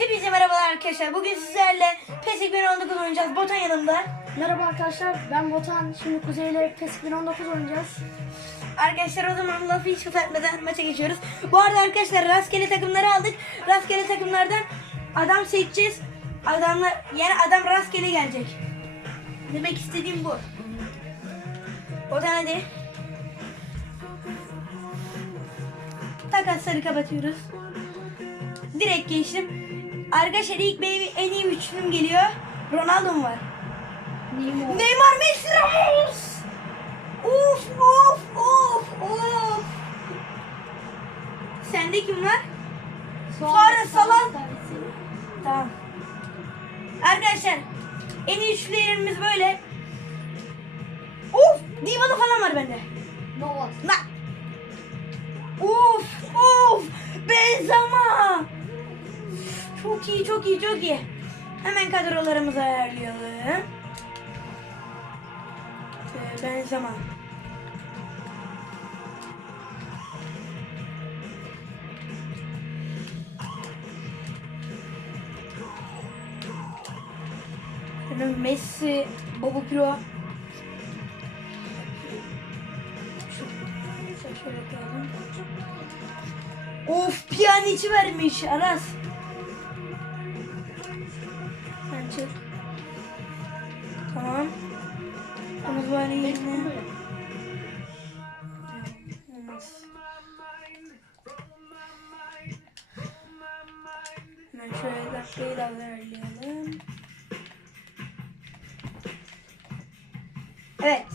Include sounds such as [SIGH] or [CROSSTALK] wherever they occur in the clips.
Hepinize merhabalar arkadaşlar. Bugün sizlerle PES 2019 oynayacağız. Botan yanımda. Merhaba arkadaşlar ben Botan. Şimdi Kuzey ile PES 2019 oynayacağız. Arkadaşlar o zaman lafı hiç uzatmadan maça geçiyoruz. Bu arada arkadaşlar rastgele takımları aldık. Rastgele takımlardan adam seçeceğiz. Adamlar yani adam rastgele gelecek. Demek istediğim bu. Botan hadi. Takasları kapatıyoruz. Direkt geçtim. Arkadaşlar ilk benim en iyi üçlüm geliyor. Ronaldo'm var. Neyim o? Neymar Messi Ramos. Uf of of of. Sende kim var? Suarez, Salah. Tamam. Arkadaşlar en iyi üçlülerimiz böyle. Of Dybala falan var bende. Nova. Na. Of of Benzema. Çok iyi çok iyi çok iyi. Hemen kadrolarımızı ayarlayalım. Ee, Benzema. Şimdi Messi, Bobo Pro. Of Pjanic vermiş Aras. Çık. Tamam. Omuz var yerine. Olmaz. Hemen şöyle dakikayı da ayarlayalım. Evet.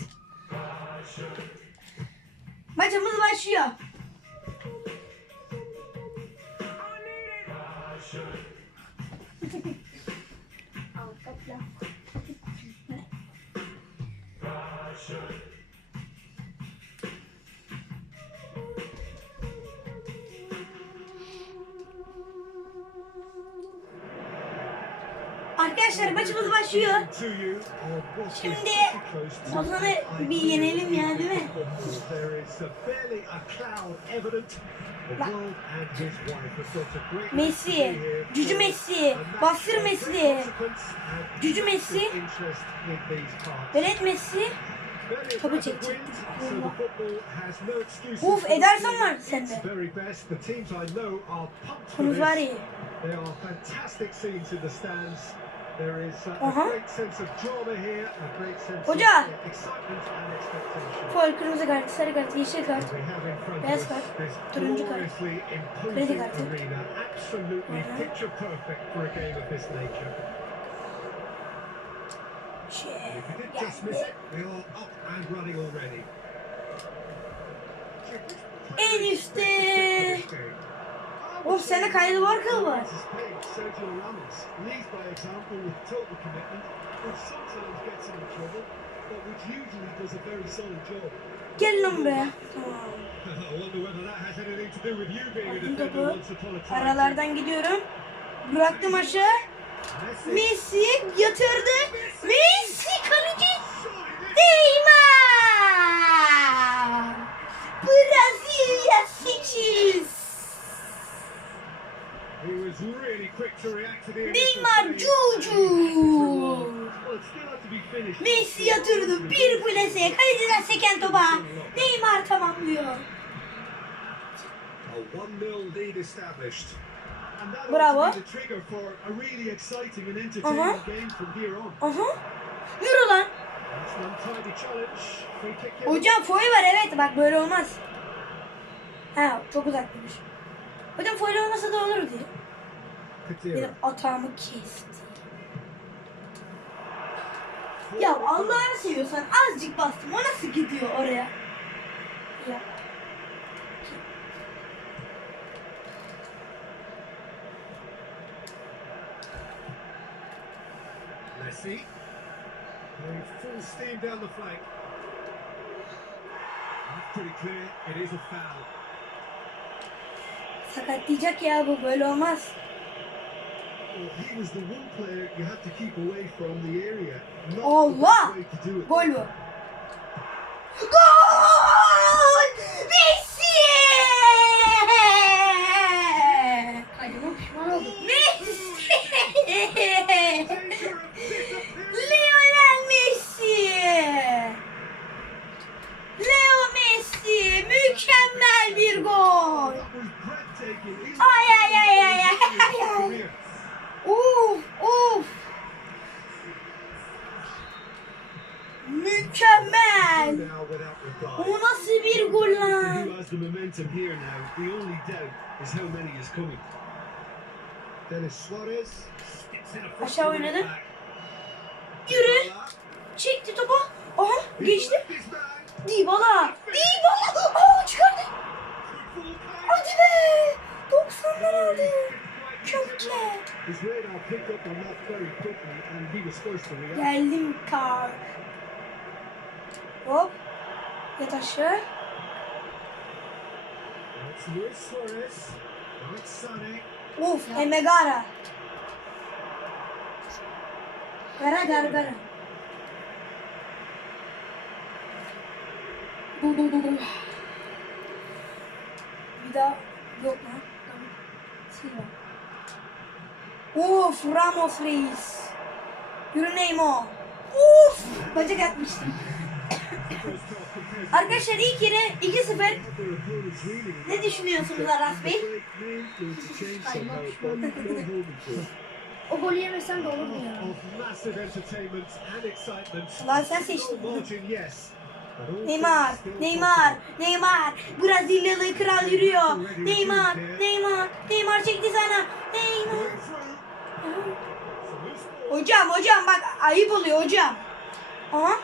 Maçımız başlıyor. Arkadaşlar maçımız başlıyor. Şimdi Ozan'ı bir yenelim ya değil mi? Messi, Cücü Messi, Bastır Messi, Cücü Messi, Velet Messi. Tabii çekecek. Uf, Ederson var sende. Konuz var iyi. Aha. Hoca. Foul, kırmızı kart, sarı kart, yeşil kart. Beyaz kart, turuncu kart, kredi kartı. Aha. Üstte. Of sende Kyle Walker var. Job. Gel lan buraya. Tamam. [LAUGHS] Aralardan gidiyorum. Bıraktım aşağı. Messi yatırdı. Kulese. Kaleciden seken topa. Neymar tamamlıyor. A 1-0 lead established. And that Bravo. Aha. game from here on. Aha. Yürü lan. Hocam foy var evet bak böyle olmaz. Ha çok uzaklıymış. Hocam foy olmasa da olur diye. Benim atağımı kesti. Ya Allah'ını seviyorsan azıcık bastım. O nasıl gidiyor oraya? Ya. Messi. Going full steam down the flank. That's pretty clear. It is a foul. Sakatlayacak ya bu böyle olmaz. Allah! Gol bu. mükemmel. O nasıl bir gol lan? Aşağı oynadı. Yürü. Çekti topu. Aha geçti. Dybala. Dybala. Aa çıkardı. Hadi be. 90'dan aldı. Geldim kar. Hop. Yat aşağı. Uf. Emegara. Gara gara gara. Bu bu bu bu. Bir daha yok lan. Silva. Uf Ramos Reis. Yürü Neymar. Uf bacak atmıştım. Arkadaşlar ilk yere 2-0. Ne düşünüyorsunuz Aras Bey? [LAUGHS] O golü yemesen de ya. Entertainment and excitement. Lan sen seçtin. Neymar, Neymar. Neymar. Brezilyalı kral yürüyor. Neymar, Neymar, Neymar çekti sana. Neymar. Hocam, hocam bak ayıp oluyor hocam. Aha,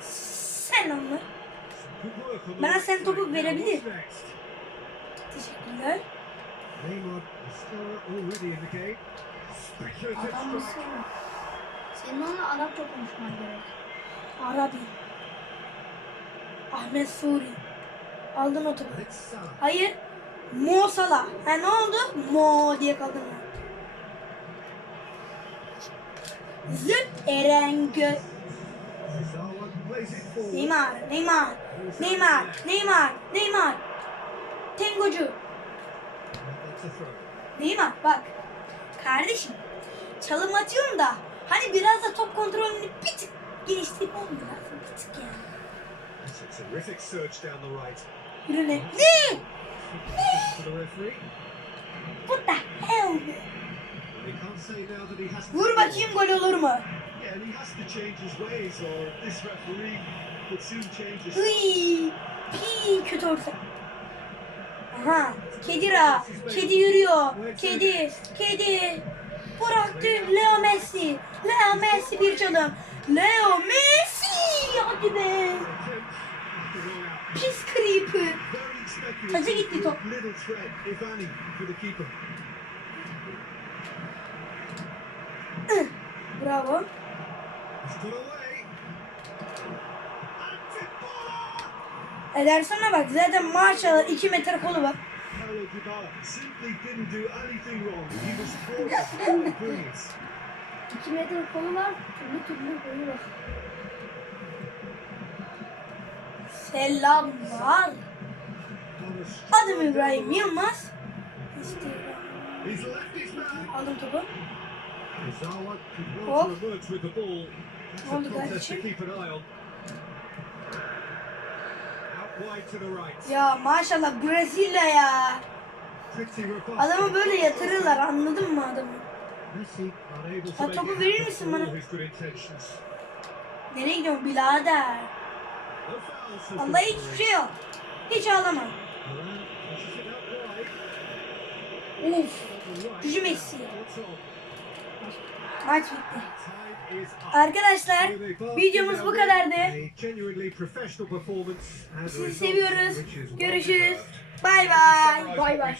Sen the Bana sen topu verebilir. Teşekkürler. Adam mısın? Senin onunla Arapça konuşman gerek. Arabi. Ahmet Suri. Aldın o topu. Hayır. Mo Salah. Ha ne oldu? Mo diye kaldım ben. Zıp Erengö. Neymar, Neymar, Neymar, Neymar, Neymar. Tengocu. Neymar bak. Kardeşim. Çalım atıyorum da. Hani biraz da top kontrolünü bir tık geliştirmem lazım. Bir tık yani. Yürü ne? Ne? For Vur bakayım gol olur mu? Iy, pi kötü orta. Aha, kedi ra, kedi yürüyor, kedi, kedi. Bıraktı Leo Messi, Leo Messi bir çalım. Leo Messi, hadi be. Pis creeper. Taca gitti top. Bravo. Ederson'a bak zaten maşallah 2 metre kolu var. 2 metre kolu var, türlü türlü golü var. Selamlar. Adım İbrahim Yılmaz. İşte aldım topu. Hop. a Oldu kardeşim. Ya maşallah Brezilya ya. Adamı böyle yatırırlar anladın mı adamı? Ya topu verir misin bana? Nereye gidiyorsun birader? Vallahi hiçbir şey yok. Hiç ağlama. Uf. Cici Messi. Maç bitti. Arkadaşlar videomuz bu kadardı. Sizi seviyoruz. Görüşürüz. Bay bay. Bay bay.